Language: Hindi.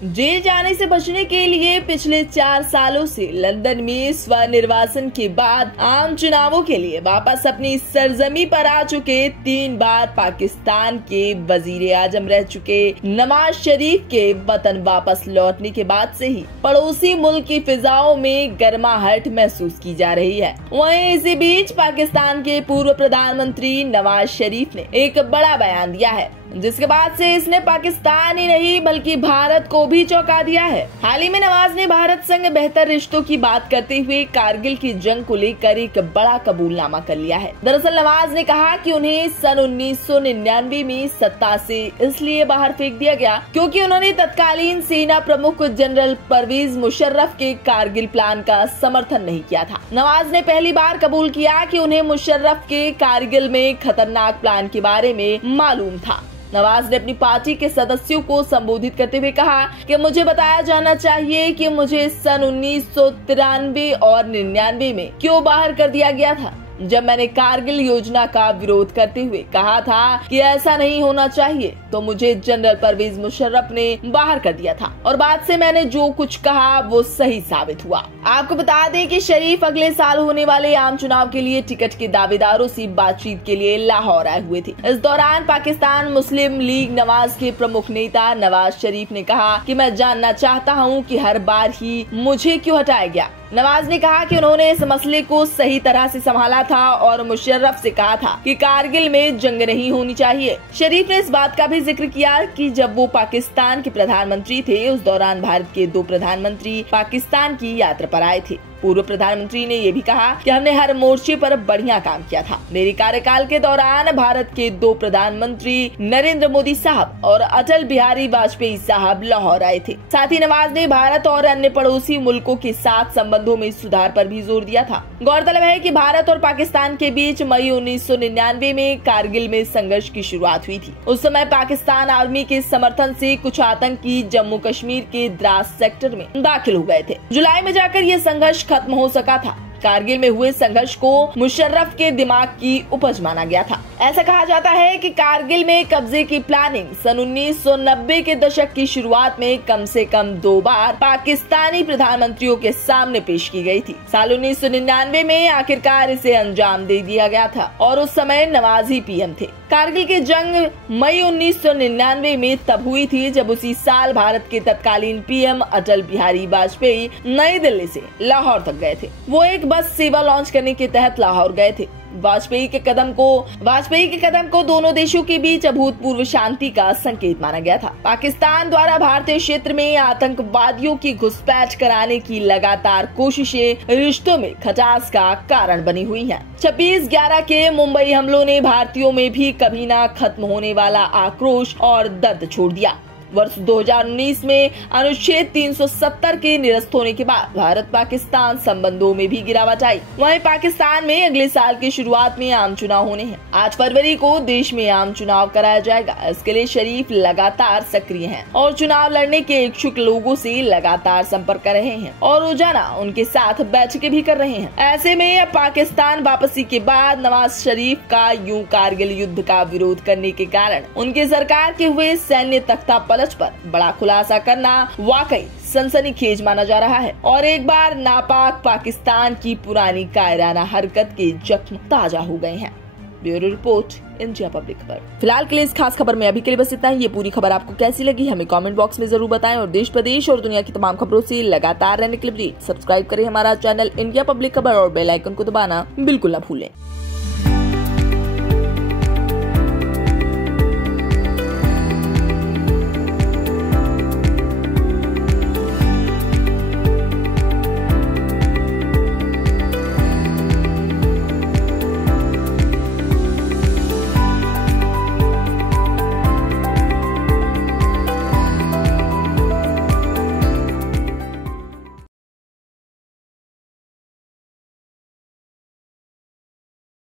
जेल जाने से बचने के लिए पिछले 4 सालों से लंदन में स्वनिर्वासन के बाद आम चुनावों के लिए वापस अपनी सरजमी पर आ चुके 3 बार पाकिस्तान के वजीर आजम रह चुके नवाज शरीफ के वतन वापस लौटने के बाद से ही पड़ोसी मुल्क की फिजाओं में गर्माहट महसूस की जा रही है। वहीं इसी बीच पाकिस्तान के पूर्व प्रधानमंत्री नवाज शरीफ ने एक बड़ा बयान दिया है, जिसके बाद से इसने पाकिस्तान ही नहीं बल्कि भारत को भी चौंका दिया है। हाल ही में नवाज ने भारत संग बेहतर रिश्तों की बात करते हुए कारगिल की जंग को लेकर एक बड़ा कबूलनामा कर लिया है। दरअसल नवाज ने कहा कि उन्हें सन 1999 में सत्ता से इसलिए बाहर फेंक दिया गया क्योंकि उन्होंने तत्कालीन सेना प्रमुख जनरल परवेज मुशर्रफ के कारगिल प्लान का समर्थन नहीं किया था। नवाज ने पहली बार कबूल किया कि उन्हें मुशर्रफ के कारगिल में खतरनाक प्लान के बारे में मालूम था। नवाज ने अपनी पार्टी के सदस्यों को संबोधित करते हुए कहा कि मुझे बताया जाना चाहिए कि मुझे सन 1993 और 99 में क्यों बाहर कर दिया गया था, जब मैंने कारगिल योजना का विरोध करते हुए कहा था कि ऐसा नहीं होना चाहिए, तो मुझे जनरल परवेज मुशर्रफ ने बाहर कर दिया था और बाद से मैंने जो कुछ कहा वो सही साबित हुआ। आपको बता दें कि शरीफ अगले साल होने वाले आम चुनाव के लिए टिकट के दावेदारों से बातचीत के लिए लाहौर आए हुए थे। इस दौरान पाकिस्तान मुस्लिम लीग नवाज के प्रमुख नेता नवाज शरीफ ने कहा कि मैं जानना चाहता हूं कि हर बार ही मुझे क्यों हटाया गया। नवाज ने कहा कि उन्होंने इस मसले को सही तरह से संभाला था और मुशर्रफ से कहा था कि कारगिल में जंग नहीं होनी चाहिए। शरीफ ने इस बात का भी जिक्र किया कि जब वो पाकिस्तान के प्रधानमंत्री थे उस दौरान भारत के 2 प्रधानमंत्री पाकिस्तान की यात्रा पर आए थे। पूर्व प्रधानमंत्री ने ये भी कहा कि हमने हर मोर्चे पर बढ़िया काम किया था। मेरे कार्यकाल के दौरान भारत के 2 प्रधानमंत्री नरेंद्र मोदी साहब और अटल बिहारी वाजपेयी साहब लाहौर आए थे। साथ ही नवाज ने भारत और अन्य पड़ोसी मुल्कों के साथ संबंधों में सुधार पर भी जोर दिया था। गौरतलब है कि भारत और पाकिस्तान के बीच मई 1999 में कारगिल में संघर्ष की शुरुआत हुई थी। उस समय पाकिस्तान आर्मी के समर्थन से कुछ आतंकी जम्मू कश्मीर के द्रास सेक्टर में दाखिल हो गए थे। जुलाई में जाकर ये संघर्ष खत्म हो सका था। कारगिल में हुए संघर्ष को मुशर्रफ के दिमाग की उपज माना गया था। ऐसा कहा जाता है कि कारगिल में कब्जे की प्लानिंग सन 1990 के दशक की शुरुआत में कम से कम 2 बार पाकिस्तानी प्रधानमंत्रियों के सामने पेश की गई थी। साल 1999 में आखिरकार इसे अंजाम दे दिया गया था और उस समय नवाज ही पीएम थे। कारगिल की जंग मई 1999 में तब हुई थी जब उसी साल भारत के तत्कालीन पीएम अटल बिहारी वाजपेयी नई दिल्ली से लाहौर तक गए थे। वो एक बस सेवा लॉन्च करने के तहत लाहौर गए थे। वाजपेयी के कदम को दोनों देशों के बीच अभूतपूर्व शांति का संकेत माना गया था। पाकिस्तान द्वारा भारतीय क्षेत्र में आतंकवादियों की घुसपैठ कराने की लगातार कोशिशें रिश्तों में खटास का कारण बनी हुई हैं। 26/11 के मुंबई हमलों ने भारतीयों में भी कभी ना खत्म होने वाला आक्रोश और दर्द छोड़ दिया। वर्ष 2019 में अनुच्छेद 370 के निरस्त होने के बाद भारत पाकिस्तान संबंधों में भी गिरावट आई। वहीं पाकिस्तान में अगले साल की शुरुआत में आम चुनाव होने हैं। 8 फरवरी को देश में आम चुनाव कराया जाएगा। इसके लिए शरीफ लगातार सक्रिय हैं और चुनाव लड़ने के इच्छुक लोगों से लगातार संपर्क कर रहे हैं और रोजाना उनके साथ बैठकें भी कर रहे हैं। ऐसे में अब पाकिस्तान वापसी के बाद नवाज शरीफ का यूं कारगिल युद्ध का विरोध करने के कारण उनकी सरकार के हुए सैन्य तख्ता पर बड़ा खुलासा करना वाकई सनसनीखेज माना जा रहा है और एक बार नापाक पाकिस्तान की पुरानी कायराना हरकत के जख्म ताजा हो गए हैं। ब्यूरो रिपोर्ट, इंडिया पब्लिक खबर। फिलहाल के लिए इस खास खबर में अभी के लिए बस इतना ही। ये पूरी खबर आपको कैसी लगी हमें कमेंट बॉक्स में जरूर बताएं और देश प्रदेश और दुनिया की तमाम खबरों से लगातार रहने के लिए सब्सक्राइब करें हमारा चैनल इंडिया पब्लिक खबर और बेल आइकन को दबाना बिल्कुल न भूलें।